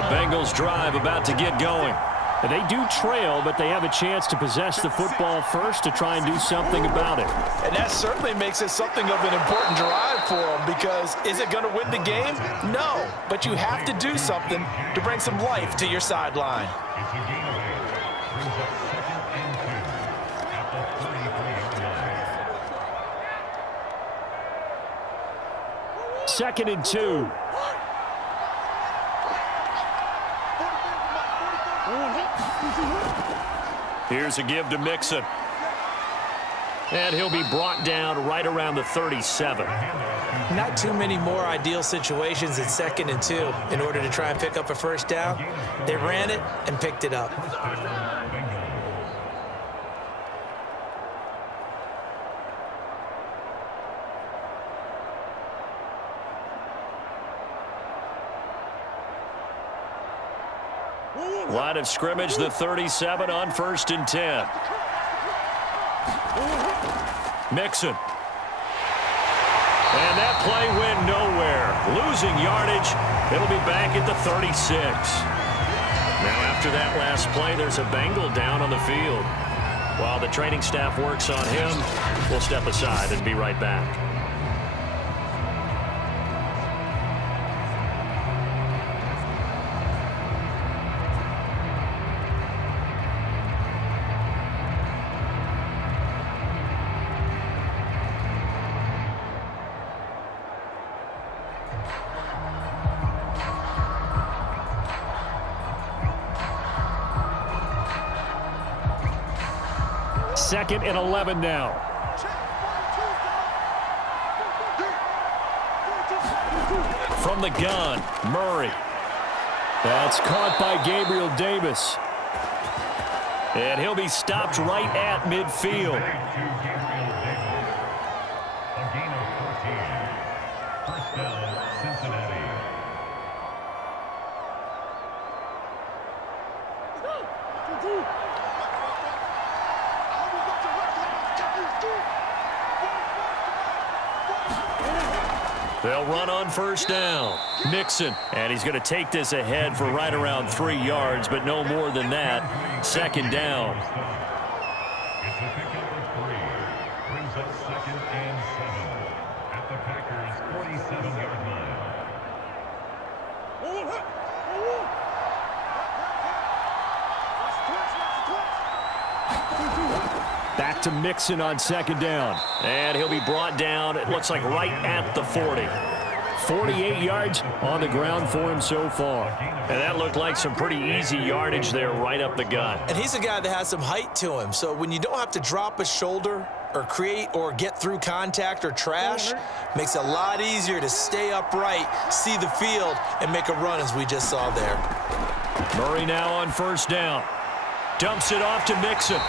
The Bengals drive about to get going. They do trail, but they have a chance to possess the football first to try and do something about it. And that certainly makes it something of an important drive for them, because is it going to win the game? No, but you have to do something to bring some life to your sideline. Second and 2. Here's a give to Mixon. And he'll be brought down right around the 37. Not too many more ideal situations in second and 2 in order to try and pick up a first down. They ran it and picked it up. Line of scrimmage, the 37 on 1st and 10. Mixon. And that play went nowhere. Losing yardage. It'll be back at the 36. Now after that last play, there's a Bengal down on the field. While the training staff works on him, we'll step aside and be right back. Second and 11 now. From the gun, Murray. That's caught by Gabriel Davis. And he'll be stopped right at midfield. They'll run on first down. Mixon. And he's going to take this ahead for right around 3 yards, but no more than that. Second down. It's a pickup of 3. Brings up 2nd and 7 at the Packers' 47-yard line. Back to Mixon on second down. And he'll be brought down, it looks like, right at the 40. 48 yards on the ground for him so far. And that looked like some pretty easy yardage there right up the gut. And he's a guy that has some height to him, so when you don't have to drop a shoulder or create or get through contact or trash, makes it a lot easier to stay upright, see the field, and make a run as we just saw there. Murray now on first down. Dumps it off to Mixon.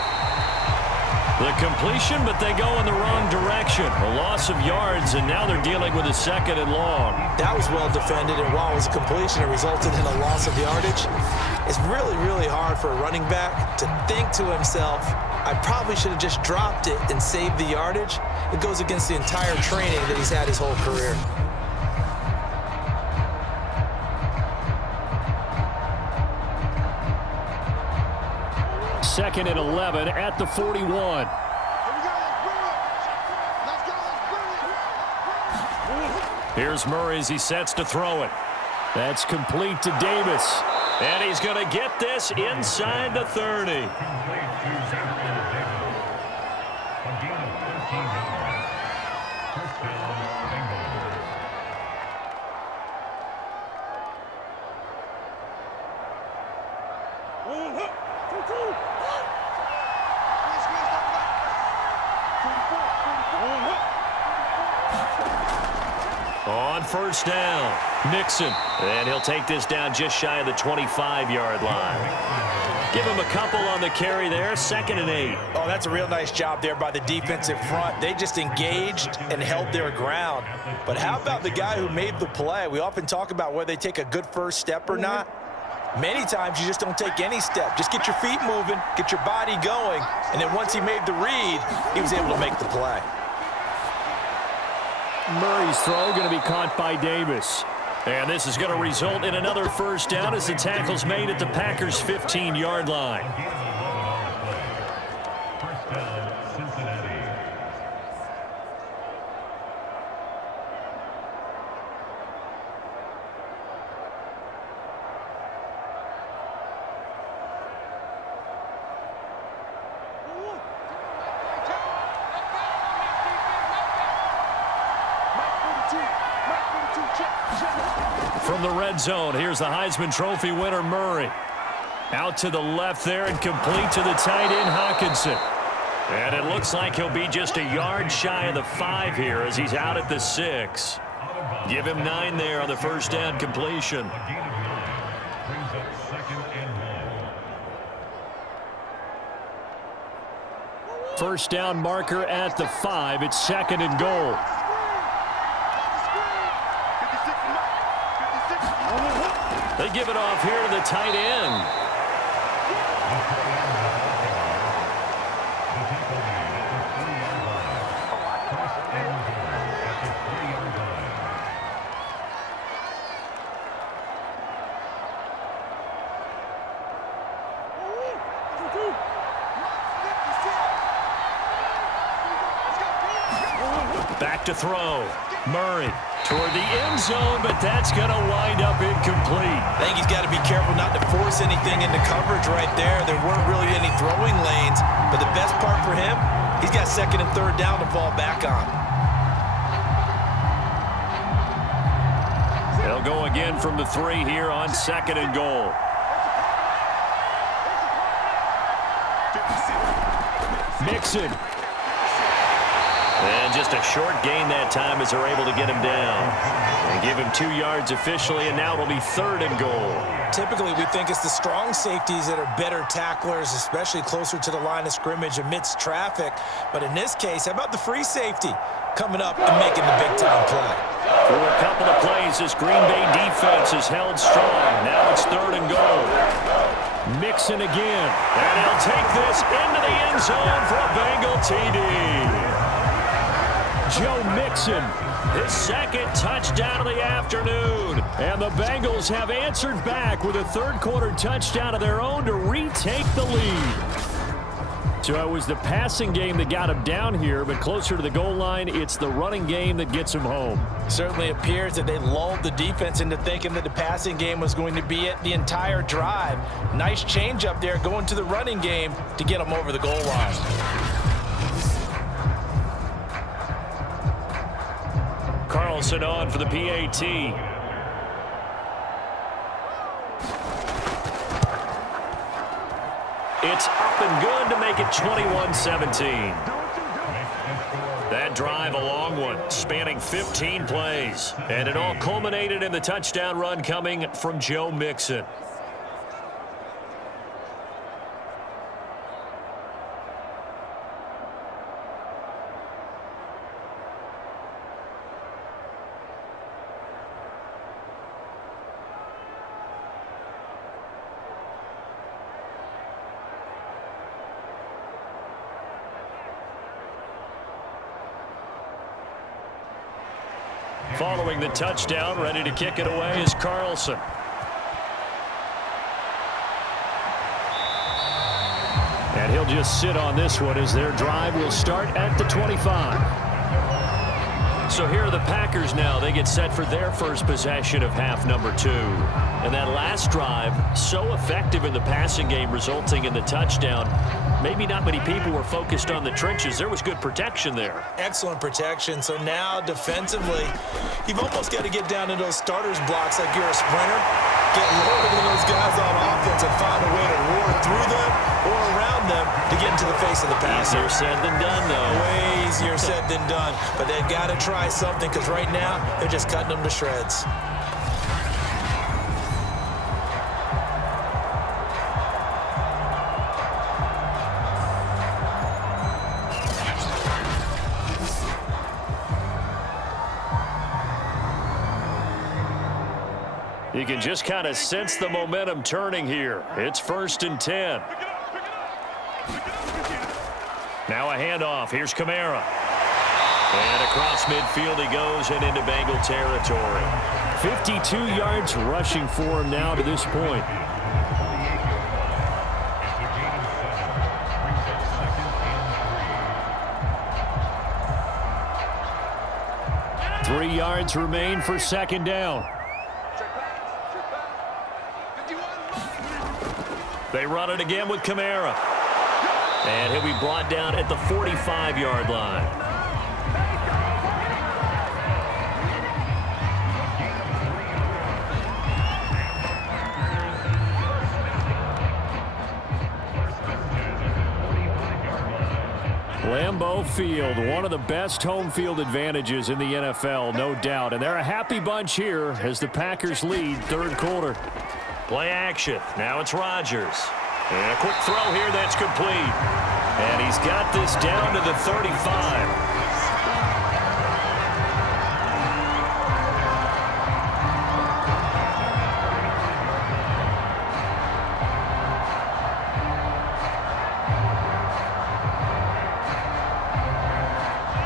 The completion, but they go in the wrong direction. A loss of yards, and now they're dealing with a 2nd and long. That was well defended, and while it was a completion, it resulted in a loss of yardage. It's really, really hard for a running back to think to himself, I probably should have just dropped it and saved the yardage. It goes against the entire training that he's had his whole career. Second and 11 at the 41. Here's Murray as he sets to throw it. That's complete to Davis. And he's going to get this inside the 30. On first down, Mixon. And he'll take this down just shy of the 25-yard line. Give him a couple on the carry there, 2nd and 8. Oh, that's a real nice job there by the defensive front. They just engaged and held their ground. But how about the guy who made the play? We often talk about whether they take a good first step or not. Many times you just don't take any step. Just get your feet moving, get your body going, and then once he made the read, he was able to make the play. Murray's throw going to be caught by Davis. And this is going to result in another first down as the tackle's made at the Packers' 15-yard line. First down, Cincinnati. From the red zone, here's the Heisman Trophy winner, Murray. Out to the left there and complete to the tight end, Hockenson. And it looks like he'll be just a yard shy of the 5 here as he's out at the 6. Give him 9 there on the first down completion. A gain of 9 brings up 2nd and 1. First down marker at the 5. It's 2nd and goal. They give it off here to the tight end. Back to throw. Murray toward the end zone, but that's going to wind up incomplete. I think he's got to be careful not to force anything into coverage right there. There weren't really any throwing lanes, but the best part for him, he's got 2nd and 3rd down to fall back on. They'll go again from the 3 here on 2nd and goal. Mixon. And just a short gain that time as they're able to get him down. And give him 2 yards officially, and now it'll be 3rd and goal. Typically, we think it's the strong safeties that are better tacklers, especially closer to the line of scrimmage amidst traffic. But in this case, how about the free safety coming up and making the big-time play? Through a couple of plays, this Green Bay defense is held strong. Now it's 3rd and goal. Mixon again. And he'll take this into the end zone for a Bengal TD. Joe Mixon. His 2nd touchdown of the afternoon. And the Bengals have answered back with a 3rd quarter touchdown of their own to retake the lead. So it was the passing game that got him down here, but closer to the goal line, it's the running game that gets him home. Certainly appears that they lulled the defense into thinking that the passing game was going to be it the entire drive. Nice change up there going to the running game to get them over the goal line. Carlson on for the PAT. It's up and good to make it 21-17. That drive, a long one, spanning 15 plays. And it all culminated in the touchdown run coming from Joe Mixon. Following the touchdown, ready to kick it away is Carlson. And he'll just sit on this one as their drive will start at the 25. So here are the Packers now. They get set for their first possession of half number 2. And that last drive, so effective in the passing game, resulting in the touchdown. Maybe not many people were focused on the trenches. There was good protection there. Excellent protection. So now defensively, you've almost got to get down to those starters blocks like you're a sprinter. Get loaded with those guys on offense and find a way to roar through them or around them to get into the face of the passer. Easier said than done, though. Way easier said than done. But they've got to try something because right now they're just cutting them to shreds. You can just kind of sense the momentum turning here. It's 1st and 10. Now a handoff. Here's Kamara. And across midfield he goes and into Bengal territory. 52 yards rushing for him now to this point. Three yards remain for second down. They run it again with Kamara. And he'll be brought down at the 45-yard line. Lambeau Field, one of the best home field advantages in the NFL, no doubt. And they're a happy bunch here as the Packers lead third quarter. Play action. Now it's Rodgers. And a quick throw here that's complete. And he's got this down to the 35.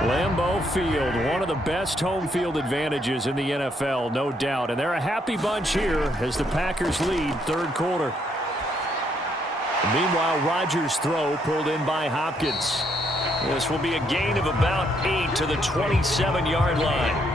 Lambeau Field, one of the best home field advantages in the NFL, no doubt. And they're a happy bunch here as the Packers lead third quarter. Meanwhile, Rodgers' throw pulled in by Hopkins. This will be a gain of about 8 to the 27-yard line.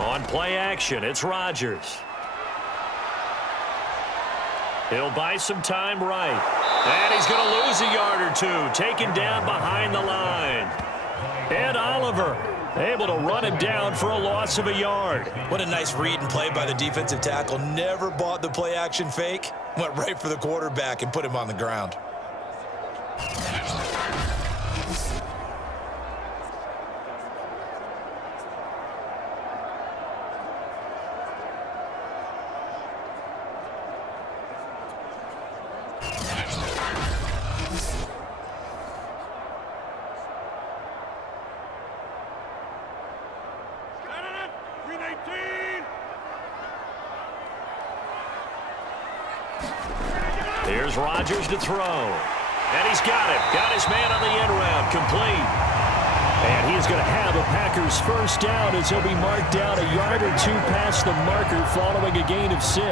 On play action, it's Rodgers. He'll buy some time right. And he's going to lose a yard or two. Taken down behind the line. Ed Oliver able to run him down for a loss of a yard. What a nice read and play by the defensive tackle. Never bought the play action fake. Went right for the quarterback and put him on the ground. Here's Rodgers to throw. And he's got it. Got his man on the end round. Complete. And he is going to have a Packers first down as he'll be marked down a yard or two past the marker following a gain of 6.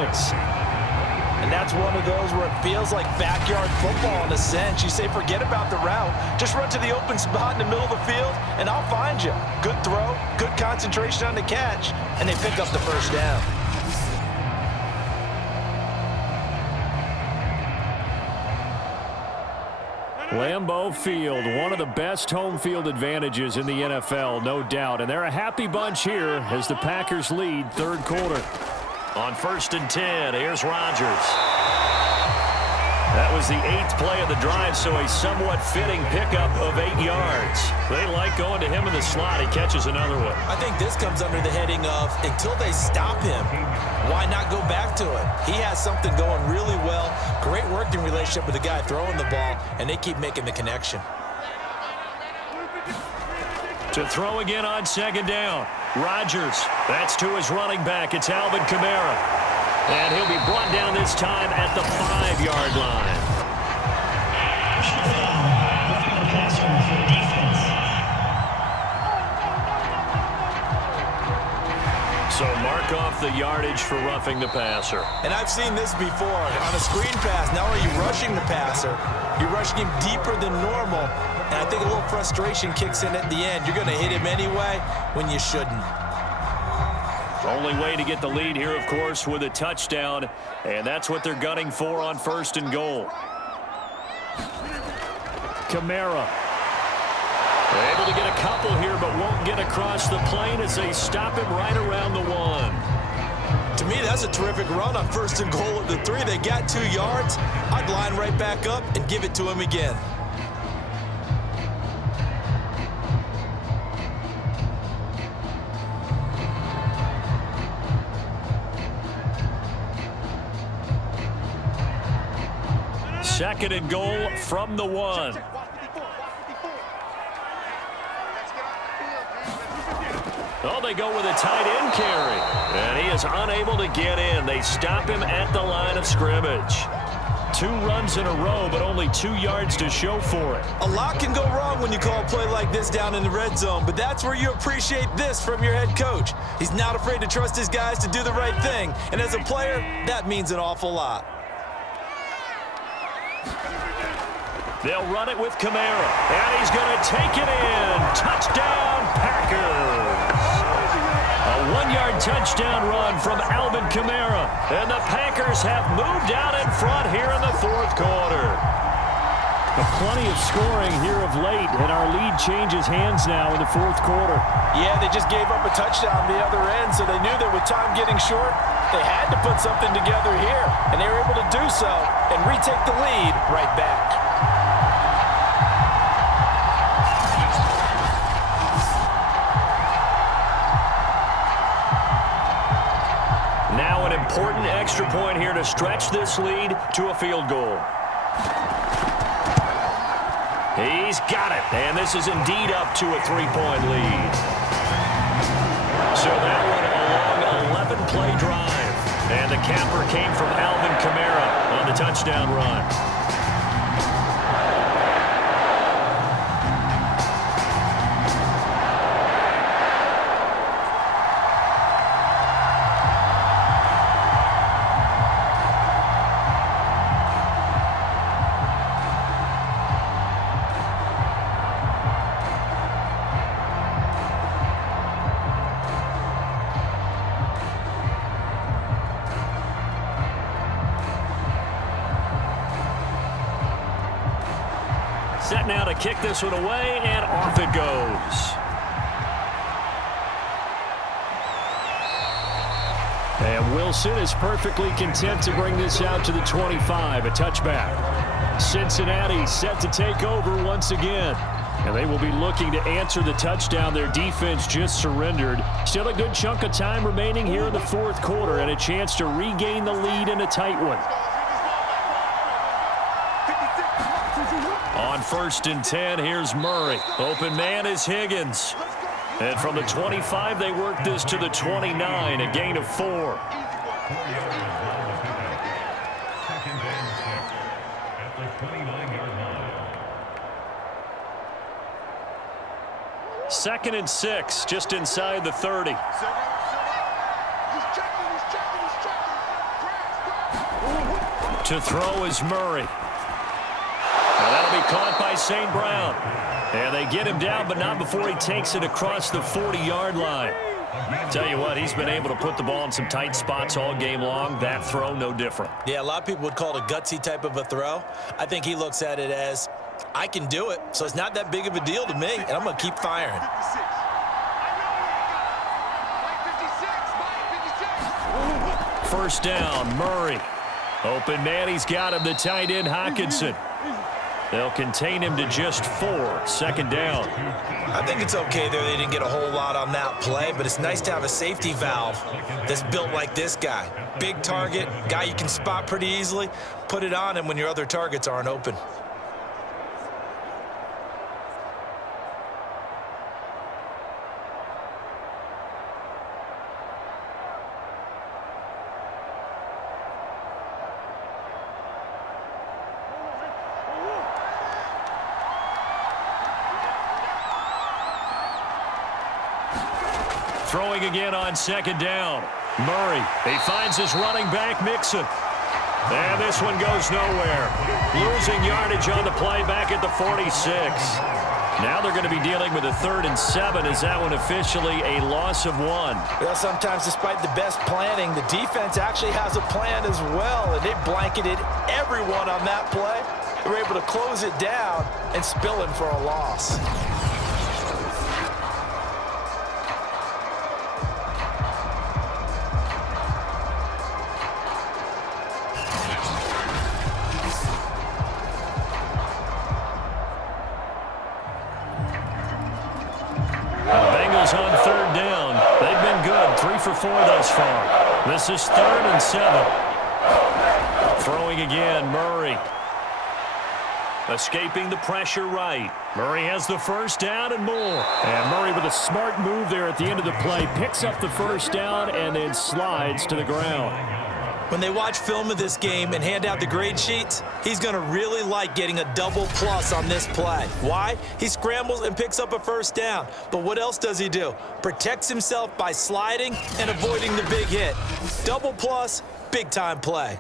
And that's one of those where it feels like backyard football in a sense. You say forget about the route. Just run to the open spot in the middle of the field, and I'll find you. Good throw, good concentration on the catch, and they pick up the first down. Lambeau Field, one of the best home field advantages in the NFL, no doubt. And they're a happy bunch here as the Packers lead third quarter. On 1st and 10, here's Rodgers. That was the 8th play of the drive, so a somewhat fitting pickup of 8 yards. They like going to him in the slot. He catches another one. I think this comes under the heading of until they stop him, why not go back to it? He has something going really well. Great working relationship with the guy throwing the ball, and they keep making the connection. To throw again on second down. Rodgers. That's to his running back. It's Alvin Kamara. And he'll be brought down this time at the 5-yard line. So mark off the yardage for roughing the passer. And I've seen this before on a screen pass. Not only are you rushing the passer, you're rushing him deeper than normal. And I think a little frustration kicks in at the end. You're going to hit him anyway when you shouldn't. Only way to get the lead here, of course, with a touchdown. And that's what they're gunning for on 1st and goal. Kamara. Able to get a couple here, but won't get across the plane as they stop him right around the 1. To me, that's a terrific run on 1st and goal at the 3. They got 2 yards. I'd line right back up and give it to him again. Second and goal from the 1. Oh, they go with a tight end carry. And he is unable to get in. They stop him at the line of scrimmage. 2 runs in a row, but only 2 yards to show for it. A lot can go wrong when you call a play like this down in the red zone, but that's where you appreciate this from your head coach. He's not afraid to trust his guys to do the right thing, and as a player, that means an awful lot. They'll run it with Kamara, and he's going to take it in. Touchdown, Packers. A 1-yard touchdown run from Alvin Kamara, and the Packers have moved out in front here in the 4th quarter. Plenty of scoring here of late, and our lead changes hands now in the 4th quarter. Yeah, they just gave up a touchdown the other end, so they knew that with time getting short, they had to put something together here, and they were able to do so and retake the lead right back. Now an important extra point here to stretch this lead to a field goal. He's got it, and this is indeed up to a 3-point lead. So that one a long 11-play drive, and the capper came from Alvin Kamara on the touchdown run. Set now to kick this one away, and off it goes. And Wilson is perfectly content to bring this out to the 25, a touchback. Cincinnati set to take over once again. And they will be looking to answer the touchdown their defense just surrendered. Still a good chunk of time remaining here in the 4th quarter, and a chance to regain the lead in a tight one. On 1st and 10, here's Murray. Open man is Higgins. And from the 25, they work this to the 29, a gain of 4. 4 yards on the pickup. 2nd and 6 at the 29-yard line. 2nd and 6, just inside the 30. To throw is Murray. Now that'll be caught by St. Brown. And they get him down, but not before he takes it across the 40-yard line. Tell you what, he's been able to put the ball in some tight spots all game long. That throw, no different. Yeah, a lot of people would call it a gutsy type of a throw. I think he looks at it as, I can do it, so it's not that big of a deal to me, and I'm going to keep firing. First down, Murray. Open man, he's got him, the tight end, Hockenson. They'll contain him to just 4. 2nd down. I think it's okay there. They didn't get a whole lot on that play, but it's nice to have a safety valve that's built like this guy. Big target, guy you can spot pretty easily. Put it on him when your other targets aren't open. Throwing again on 2nd down. Murray, he finds his running back, Mixon. And this one goes nowhere. Losing yardage on the play back at the 46. Now they're going to be dealing with a 3rd and 7. Is that one officially a loss of 1? Well, sometimes despite the best planning, the defense actually has a plan as well, and they blanketed everyone on that play. They were able to close it down and spill him for a loss. Bengals on 3rd down. They've been good. 3 for 4 thus far. This is 3rd and 7. Throwing again, Murray. Escaping the pressure right. Murray has the first down and more. And Murray with a smart move there at the end of the play. Picks up the first down and then slides to the ground. When they watch film of this game and hand out the grade sheets, he's going to really like getting a double plus on this play. Why? He scrambles and picks up a first down. But what else does he do? Protects himself by sliding and avoiding the big hit. Double plus, big-time play.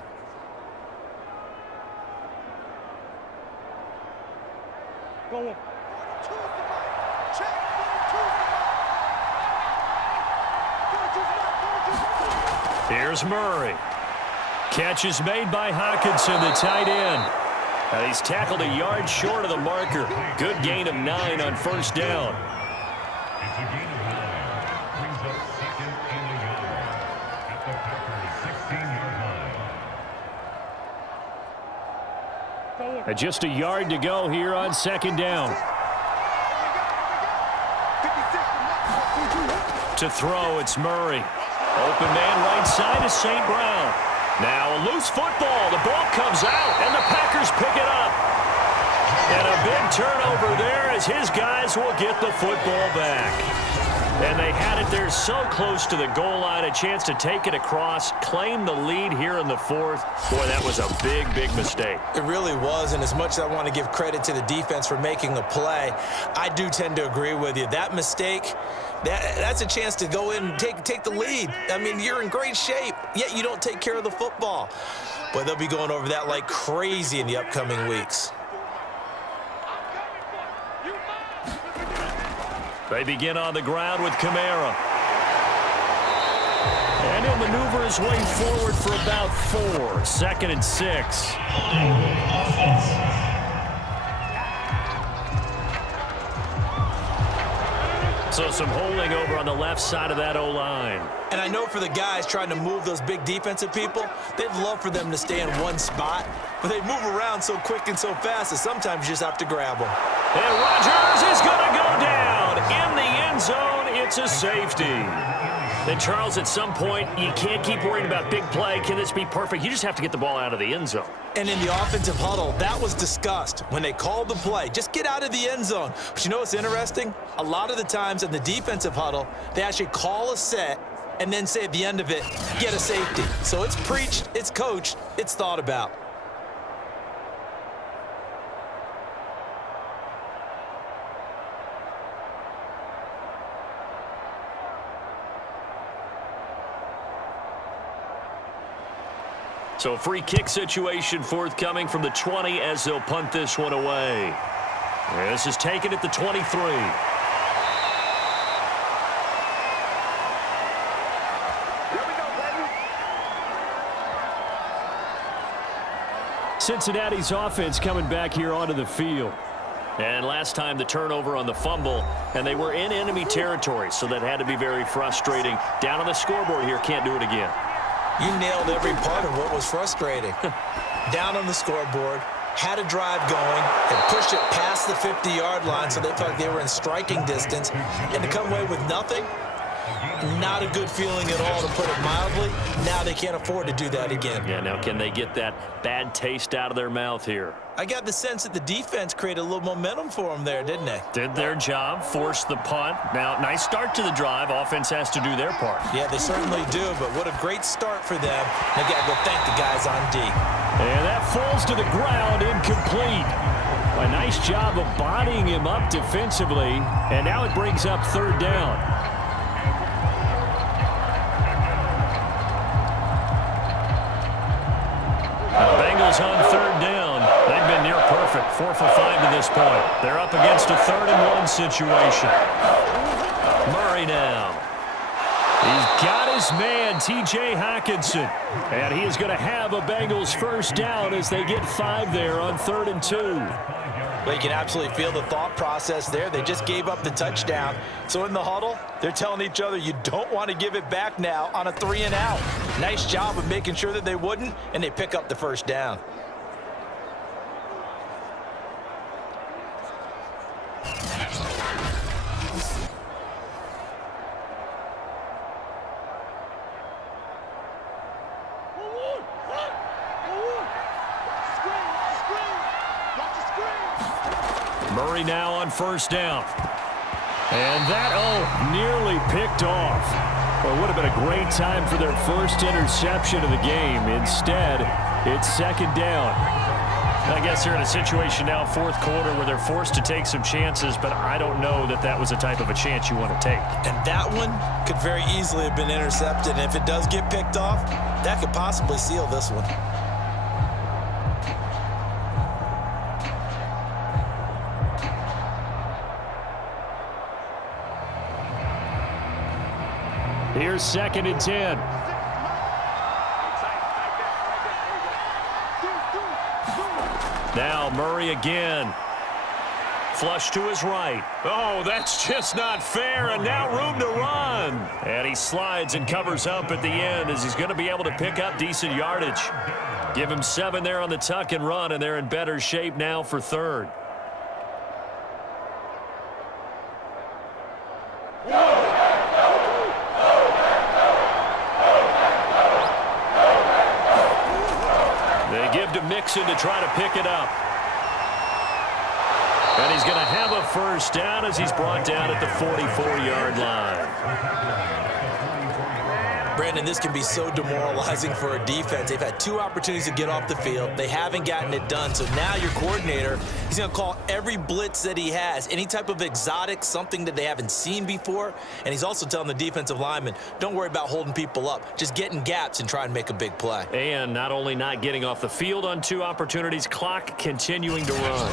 Here's Murray. Catch is made by Hockenson, the tight end. And he's tackled a yard short of the marker. Good gain of 9 on first down. It's a gain of 9. Brings up second and a yard at the Packers' 16-yard line. And just a yard to go here on second down. To throw, it's Murray. Open man right side is St. Brown. Now a loose football. The ball comes out, and the Packers pick it up. And a big turnover there as his guys will get the football back. And they had it there so close to the goal line, a chance to take it across, claim the lead here in the fourth. Boy, that was a big, big mistake. It really was, and as much as I want to give credit to the defense for making the play, I do tend to agree with you. That mistake, that's a chance to go in and take the lead. I mean, you're in great shape, yet you don't take care of the football. But they'll be going over that like crazy in the upcoming weeks. They begin on the ground with Kamara. And he'll maneuver his way forward for about 4. 2nd and 6. So some holding over on the left side of that O-line. And I know for the guys trying to move those big defensive people, they'd love for them to stay in one spot, but they move around so quick and so fast that sometimes you just have to grab them. And Rodgers is going to go down in the end zone. It's a safety. Then, Charles, at some point, you can't keep worrying about big play. Can this be perfect? You just have to get the ball out of the end zone. And in the offensive huddle, that was discussed when they called the play. Just get out of the end zone. But you know what's interesting? A lot of the times in the defensive huddle, they actually call a set and then say at the end of it, get a safety. So it's preached, it's coached, it's thought about. So a free kick situation forthcoming from the 20 as they'll punt this one away. This is taken at the 23. Cincinnati's offense coming back here onto the field. And last time the turnover on the fumble, and they were in enemy territory, so that had to be very frustrating. Down on the scoreboard here, can't do it again. You nailed every part of what was frustrating. Down on the scoreboard, had a drive going, and pushed it past the 50-yard line so they felt like they were in striking distance, and to come away with nothing, not a good feeling at all, to put it mildly. Now they can't afford to do that again. Yeah, now can they get that bad taste out of their mouth here? I got the sense that the defense created a little momentum for them there, didn't they? Did their job, forced the punt. Now, nice start to the drive. Offense has to do their part. Yeah, they certainly do, but what a great start for them. They got to go thank the guys on D. And that falls to the ground, incomplete. A nice job of bodying him up defensively, and now it brings up third down. Bengals on third down. They've been near perfect. 4 for 5 to this point. They're up against a 3rd and 1 situation. Murray now. He's got his man, T.J. Hockenson. And he is going to have a Bengals first down as they get 5 there on 3rd and 2. Well, you can absolutely feel the thought process there. They just gave up the touchdown. So in the huddle, they're telling each other, you don't want to give it back now on a 3 and out. Nice job of making sure that they wouldn't, and they pick up the first down. Screen! Watch the screen! Murray now on first down. And that, nearly picked off. Well, it would have been a great time for their first interception of the game. Instead, it's second down. I guess they're in a situation now, fourth quarter, where they're forced to take some chances, but I don't know that that was the type of a chance you want to take. And that one could very easily have been intercepted. And if it does get picked off, that could possibly seal this one. Here's second and 10. Now Murray again. Flush to his right. Oh, that's just not fair, and now room to run. And he slides and covers up at the end as he's going to be able to pick up decent yardage. Give him 7 there on the tuck and run, and they're in better shape now for third. They give to Mixon to try to pick it up. And he's going to have a first down as he's brought down at the 44-yard line. Brandon, this can be so demoralizing for a defense. They've had 2 opportunities to get off the field. They haven't gotten it done. So now your coordinator, he's going to call every blitz that he has, any type of exotic, something that they haven't seen before. And he's also telling the defensive lineman, don't worry about holding people up. Just get in gaps and try and make a big play. And not only not getting off the field on 2 opportunities, clock continuing to run.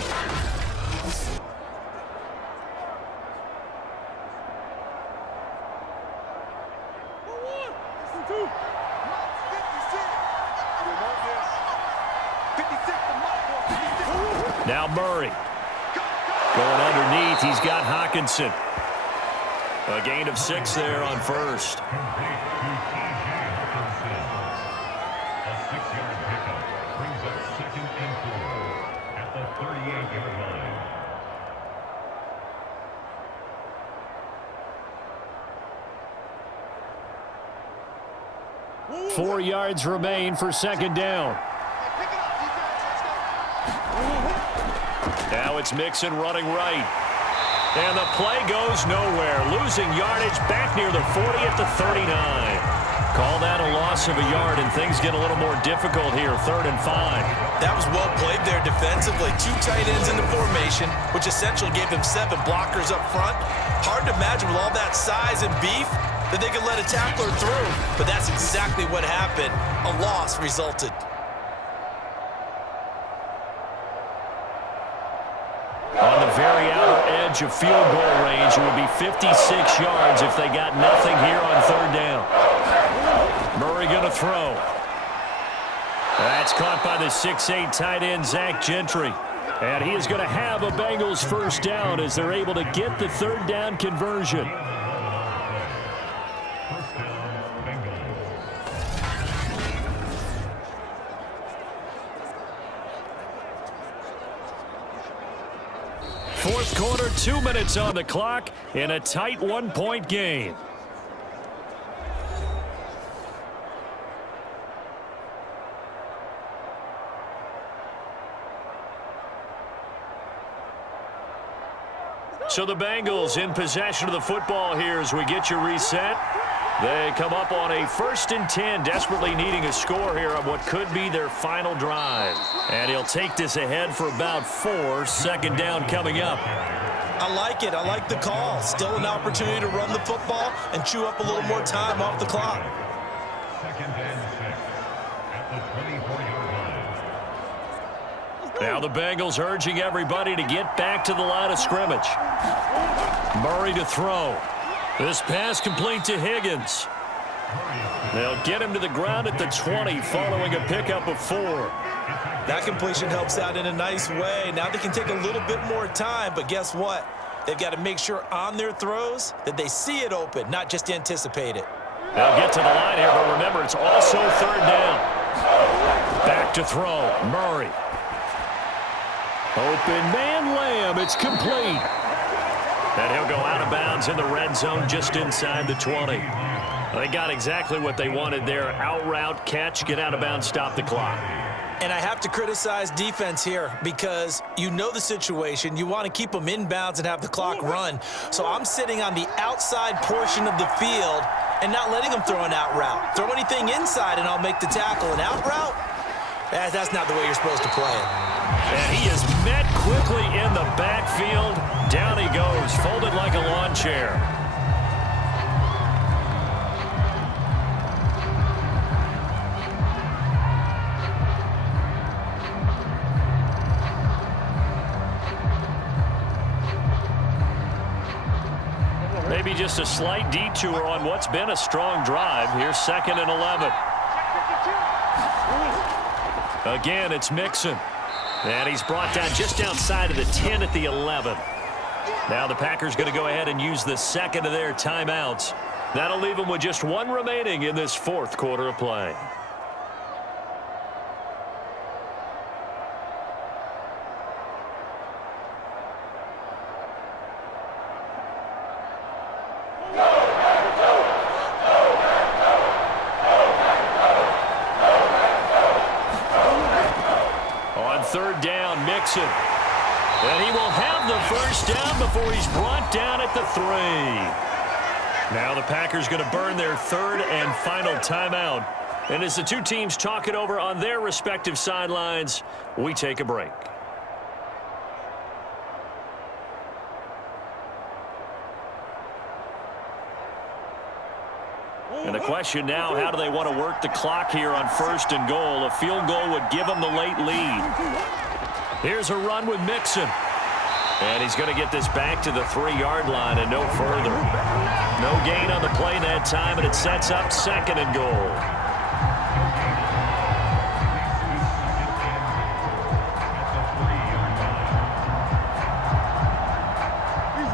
Now Murray. Going underneath, he's got Hawkinson. A gain of 6 there on first. A 6-yard pickup brings up second and 4 at the 38-yard line. 4 yards remain for second down. Now it's Mixon running right. And the play goes nowhere. Losing yardage back near the 40 at the 39. Call that a loss of a yard, and things get a little more difficult here, 3rd and 5. That was well played there defensively. 2 tight ends in the formation, which essentially gave him 7 blockers up front. Hard to imagine with all that size and beef that they could let a tackler through. But that's exactly what happened. A loss resulted. On the very outer edge of field goal range, it would be 56 yards if they got nothing here on 3rd down. Murray going to throw. That's caught by the 6'8" tight end, Zach Gentry. And he is going to have a Bengals first down as they're able to get the 3rd down conversion. First down, Bengals. Fourth quarter, 2 minutes on the clock in a tight 1-point game. So the Bengals in possession of the football here as we get you reset. They come up on a 1st and 10, desperately needing a score here on what could be their final drive. And he'll take this ahead for about 4. Second down coming up. I like it. I like the call. Still an opportunity to run the football and chew up a little more time off the clock. 2nd and 6 at the 24-yard line. Now the Bengals urging everybody to get back to the line of scrimmage. Murray to throw. This pass complete to Higgins. They'll get him to the ground at the 20 following a pickup of 4. That completion helps out in a nice way. Now they can take a little bit more time, but guess what? They've got to make sure on their throws that they see it open, not just anticipate it. They'll get to the line here, but remember, it's also 3rd down. Back to throw. Murray. Open man Lamb. It's complete. And he'll go out of bounds in the red zone just inside the 20. They got exactly what they wanted there. Out route, catch, get out of bounds, stop the clock. And I have to criticize defense here because you know the situation. You want to keep them inbounds and have the clock run. So I'm sitting on the outside portion of the field and not letting them throw an out route. Throw anything inside and I'll make the tackle. An out route? That's not the way you're supposed to play it. And he is met quickly in the backfield. Down he goes, folded like a lawn chair. Maybe just a slight detour on what's been a strong drive. Here's 2nd and 11. Again, it's Mixon. And he's brought down just outside of the 10 at the 11. Now the Packers going to go ahead and use the second of their timeouts. That'll leave them with just one remaining in this 4th quarter of play. And he will have the first down before he's brought down at the 3. Now the Packers going to burn their 3rd and final timeout. And as the two teams talk it over on their respective sidelines, we take a break. And the question now, how do they want to work the clock here on 1st and goal? A field goal would give them the late lead. Here's a run with Mixon. And he's going to get this back to the 3-yard line and no further. No gain on the play that time, and it sets up 2nd and goal.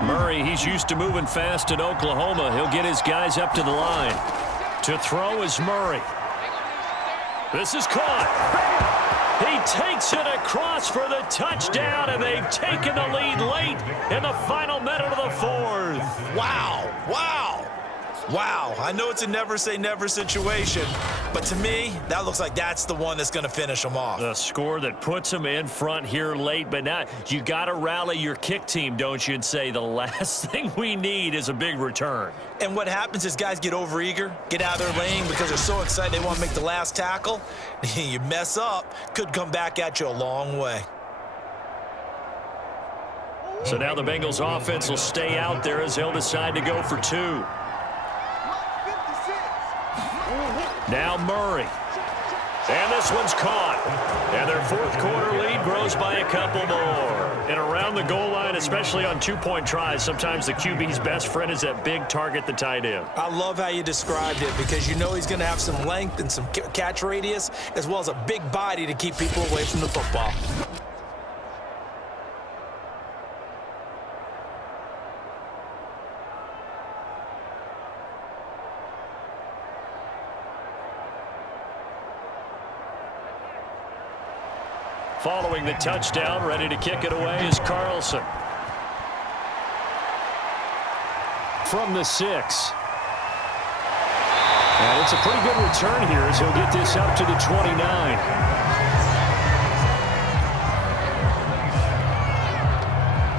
Murray, he's used to moving fast in Oklahoma. He'll get his guys up to the line. To throw is Murray. This is caught. He takes it across for the touchdown, and they've taken the lead late in the final minute of the 4th. Wow. Wow. Wow. I know it's a never-say-never situation, but to me, that looks like that's the one that's going to finish them off. The score that puts them in front here late, but now you got to rally your kick team, don't you, and say the last thing we need is a big return. And what happens is guys get overeager, get out of their lane because they're so excited they want to make the last tackle. You mess up, could come back at you a long way. So now the Bengals offense will stay out there as they'll decide to go for 2. Now Murray. And this one's caught. And their 4th quarter lead grows by a couple more. And around the goal line, especially on 2-point tries, sometimes the QB's best friend is that big target, the tight end. I love how you described it because you know he's going to have some length and some catch radius as well as a big body to keep people away from the football. Following the touchdown, ready to kick it away is Carlson. From the 6. And it's a pretty good return here as he'll get this up to the 29.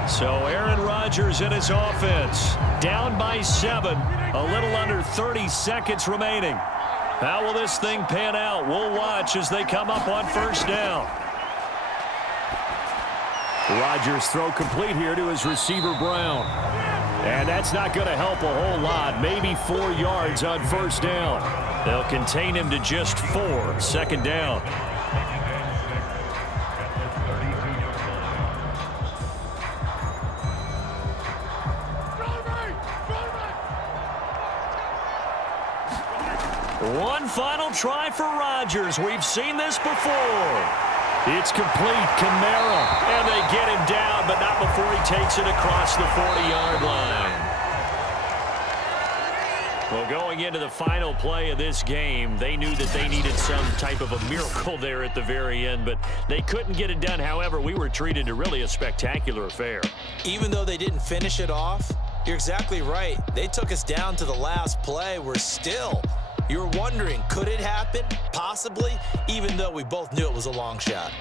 So Aaron Rodgers and his offense down by 7, a little under 30 seconds remaining. How will this thing pan out? We'll watch as they come up on 1st down. Rodgers throw complete here to his receiver Brown. And that's not going to help a whole lot. Maybe 4 yards on 1st down. They'll contain him to just 4. 2nd down. One final try for Rodgers. We've seen this before. It's complete. Kamara. And they get him down, but not before he takes it across the 40-yard line. Well, going into the final play of this game, they knew that they needed some type of a miracle there at the very end, but they couldn't get it done. However, we were treated to really a spectacular affair. Even though they didn't finish it off, you're exactly right. They took us down to the last play. We're still You're wondering, could it happen? Possibly, even though we both knew it was a long shot.